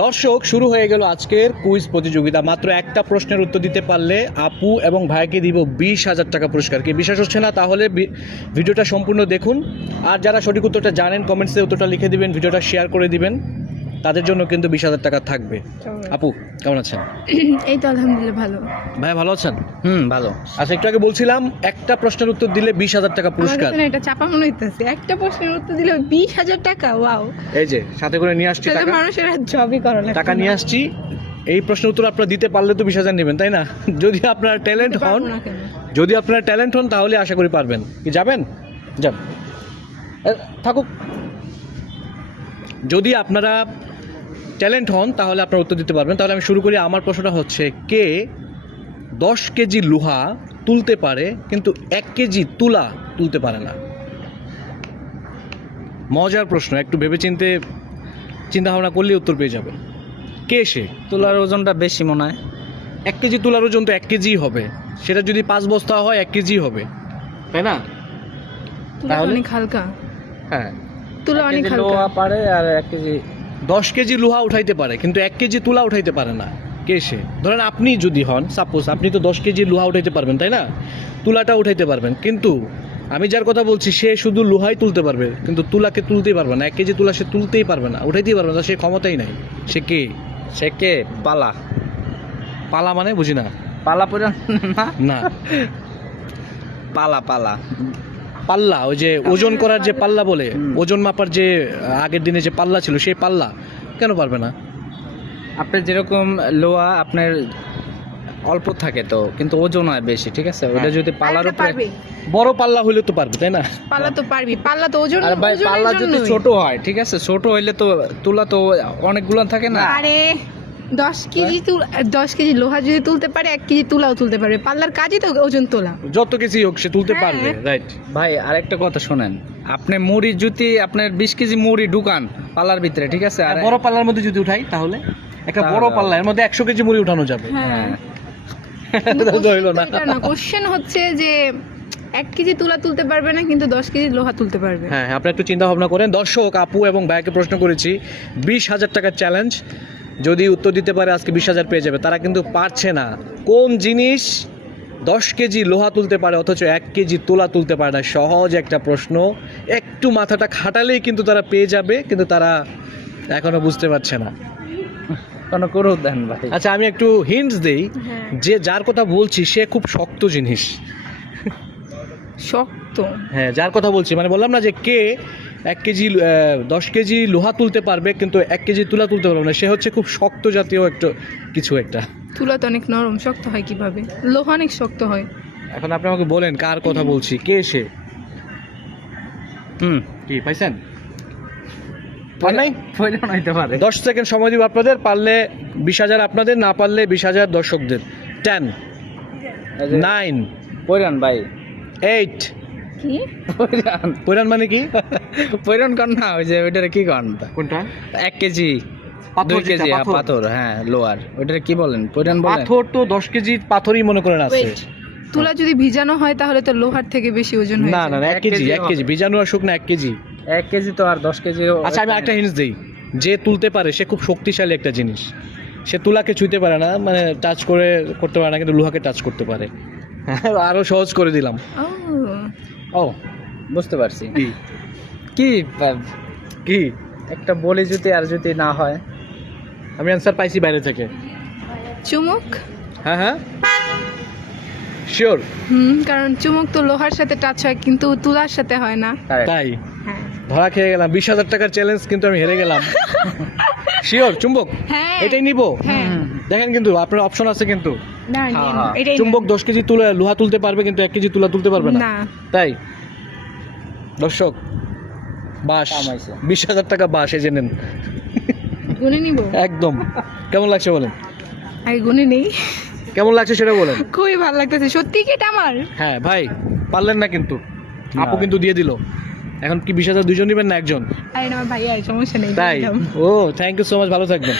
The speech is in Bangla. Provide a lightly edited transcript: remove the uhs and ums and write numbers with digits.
দর্শক, শুরু হয়ে গেল আজকের কুইজ প্রতিযোগিতা। মাত্র একটা প্রশ্নের উত্তর দিতে পারলে আপু এবং ভাইকে দিব 20,000 টাকা পুরস্কার। কি বিশ্বাস হচ্ছে না? তাহলে ভিডিওটা সম্পূর্ণ দেখুন। আর যারা সঠিক উত্তরটা জানেন কমেন্টসে উত্তরটা লিখে দিবেন, ভিডিওটা শেয়ার করে দিবেন, তাদের জন্য কিন্তু 20,000 টাকা থাকবে। আপু কেমন আছেন? এই তো আলহামদুলিল্লাহ ভালো। ভাই ভালো আছেন? ভালো। আচ্ছা, একটু আগে বলছিলাম একটা প্রশ্নের উত্তর দিলে 20,000 টাকা পুরস্কার। আমার কাছে না এটা চাপা মনে হইতেছে, একটা প্রশ্নের উত্তর দিলে 20,000 টাকা। ওয়াও, এই যে সাথে করে নিয়ে আসছি তাহলে টাকা, মানুষের আর জবই করা লাগবে টাকা না। নিয়ে আসছি। এই প্রশ্নের উত্তর আপনারা দিতে পারলে তো 20,000 নেবেন, তাই না? যদি আপনার ট্যালেন্ট দিতে হন, পারবো না কেন? যদি আপনার ট্যালেন্ট হন তাহলে আশা করি পারবেন। কি যাবেন? যান, থাকুক। যদি আপনারা ট্যালেন্ট হন তাহলে আপনারা উত্তর দিতে পারবেন। তাহলে আমি শুরু করি। আমার প্রশ্নটা হচ্ছে, কে 10 কেজি লোহা তুলতে পারে কিন্তু 1 কেজি তুলা তুলতে পারে না? মজার প্রশ্ন, একটু ভেবেচিন্তে চিন্তা ভাবনা করলে উত্তর পেয়ে যাবেন। কে সে? তুলার ওজনটা বেশি মনে হয়। 1 কেজি তুলার ওজন তো 1 কেজি হবে, সেটা যদি 5 বস্তা হয় 1 কেজি হবে, তাই না? তুলা তাহলে? অনেক হালকা, হ্যাঁ, তুলা অনেক হালকা। লোহা পারে আর 1 কেজি 10 কেজি লোহা উঠাইতে পারে কিন্তু 1 কেজি তুলা উঠাইতে পারে না। কে সে? ধরেন আপনি যদি হন, সাপোজ আপনি তো 10 কেজি লোহা উঠাইতে পারবেন, তাই না? তুলাটা উঠাইতে পারবেন, কিন্তু আমি যার কথা বলছি সে শুধু লোহাই তুলতে পারবে কিন্তু তুলাকে তুলতেই পারবে না। 1 কেজি তুলা সে তুলতেই পারবে না, উঠাইতেই পারবে না, সে ক্ষমতাই নাই। সে কে? সে কে? পালা। পালা মানে বুঝি না। পালা পরে না, না, পালা পালা। পাল্লা, ওই যে ওজন করার যে পাল্লা বলে, হুম। ওজন মাপার যে আগের দিনে যে পাল্লা ছিল, সেই পাল্লা কেন পারবে না? আপনার যেরকম লোহা আপনার অল্প থাকে তো, কিন্তু ওজন হয় বেশি, ঠিক আছে? ওটা যদি পালার আরেকটা উপরে পারবে, বড় পাল্লা হইলে তো পারবে, তাই না? পাল্লা তো পারবি, পাল্লা তো ওজন। আর ভাই ওজনের পাল্লা যদি জন্যই। ছোট হয়, ঠিক আছে, ছোট হইলে তো তুলা তো অনেকগুলো থাকে না। আরে 10 কেজি 10 কেজি লোহা যদি তুলতে পারে, 1 কেজি তুলাও তুলতে পারবে। পাল্লার কাজই তো ওজন তোলা। যত কিছুই হোক সে তুলতে হ্যাঁ। পারবে, রাইট? ভাই আরেকটা কথা শোনেন, আপনি মুড়ি যদি আপনার 20 কেজি মুড়ি ঢুকান পাল্লার ভিতরে, ঠিক আছে, আর বড় পাল্লার মধ্যে যদি উঠাই তাহলে একটা তাহলে বড় পাল্লা, এর মধ্যে 100 কেজি মুড়ি উঠানো যাবে। হ্যাঁ, হ্যাঁ, তো হইলো না। কোশ্চেন হচ্ছে যে 1 কেজি তুলা তুলতে পারবে না কিন্তু 10 কেজি লোহা তুলতে পারবে। হ্যাঁ, আপনি একটু চিন্তা ভাবনা করেন। দর্শক, আপু এবং ভাইকে প্রশ্ন করেছি 20,000 টাকার চ্যালেঞ্জ, যদি উত্তর দিতে পারে আজকে 20,000 পেয়ে যাবে। তারা কিন্তু পারছে না। কোন জিনিস 10 কেজি লোহা তুলতে পারে অথচ 1 কেজি তুলা তুলতে পারে না? সহজ একটা প্রশ্ন, একটু মাথাটা খাটালেই কিন্তু তারা পেয়ে যাবে, কিন্তু তারা এখনো বুঝতে পারছে না। কোনো করো দেন ভাই। আচ্ছা, আমি একটু হিন্টস দেই। হ্যাঁ, যে যার কথা বলছি সে খুব শক্ত জিনিস। শক্ত। হ্যাঁ, যার কথা বলছি, মানে বললাম না যে কে 1 কেজি 10 কেজি লোহা তুলতে পারবে কিন্তু 1 কেজি তুলা তুলতে পারবে না, সে হচ্ছে খুব শক্ত জাতীয় একটা কিছু একটা। তুলা তো অনেক নরম, শক্ত হয় কিভাবে? লোহা অনেক শক্ত হয়। এখন আপনি আমাকে বলেন কার কথা বলছি, কে সে? কি পাইছেন? পার নাই? প্রয়োজন হইতে পারে। 10 সেকেন্ড সময় দিব আপনাদের। পারলে 20,000 আপনাদের, না পারলে 20,000 দর্শকদের। 10, 9, পৈরান ভাই, 8। কি? পৈরান পৈরান মানে কি? পৈরান কর না, ওই যে ওইটারে কি করেন? কোনটা? 1 কেজি পাথর 2 কেজি যেটা, পাথর। পাথর, হ্যাঁ, লোয়ার, ওইটারে কি বলেন? পৈরান বলেন? পাথর তো 10 কেজি পাথরই মনে করেন আছে। Wait, তুলা যদি ভিজানো হয় তাহলে তো লোহার থেকে বেশি ওজন হয়ে না যায়। না না, 1 কেজি, 1 কেজি ভিজানো আর শুকনো 1 কেজি। 1 কেজি তো আর 10 কেজি। আচ্ছা, আমি একটা হিন্টস দেই। যে তুলতে পারে সে খুব শক্তিশালী একটা জিনিস। সে তুলাকে ছুঁতে পারে না, মানে টাচ করতে পারে না, কিন্তু লোহাকে টাচ করতে পারে। আরো সহজ করে দিলাম। ও, ও, বুঝতে পারছি। কি কি কি? একটা বলি যদি আর যদি না হয়। আমি অ্যান্সার পাইছি বাইরে থেকে। চুমুক। হ্যাঁ হ্যাঁ, শিওর? কারণ চুমুক তো লোহার সাথে টাচ হয় কিন্তু তুলার সাথে হয় না। তাই হ্যাঁ, ধরা খেয়ে গেলাম। 20,000 টাকার চ্যালেঞ্জ কিন্তু আমি হেরে গেলাম। শিওর চুম্বক? হ্যাঁ, এটাই নিব। হ্যাঁ। দেখেন কিন্তু আপনার অপশন আছে কিন্তু। না, হ্যাঁ, নিন, হ্যাঁ। এটাই চুম্বক 10 কেজি লোহা তুলতে পারবে কিন্তু 1 কেজি তুলা তুলতে পারবে না। না। তাই দর্শক, বাস কামাইছে। 20,000 টাকা বাস, এই যে নেন। গুনে নিব। একদম। কেমন লাগছে বলেন? আগে গুনে নেই। কেমন লাগছে সেটা বলেন। খুবই ভালো লাগতেছে, সত্যি কি এটা আমার? হ্যাঁ ভাই, পারলেন না কিন্তু। না। আপু কিন্তু দিয়ে দিল। এখন কি 20,000 দুজন নেবেন না একজন? আরে না ভাইয়া, সমস্যা নেই। তাই? ও, থ্যাংক ইউ সো মাচ, ভালো থাকবেন।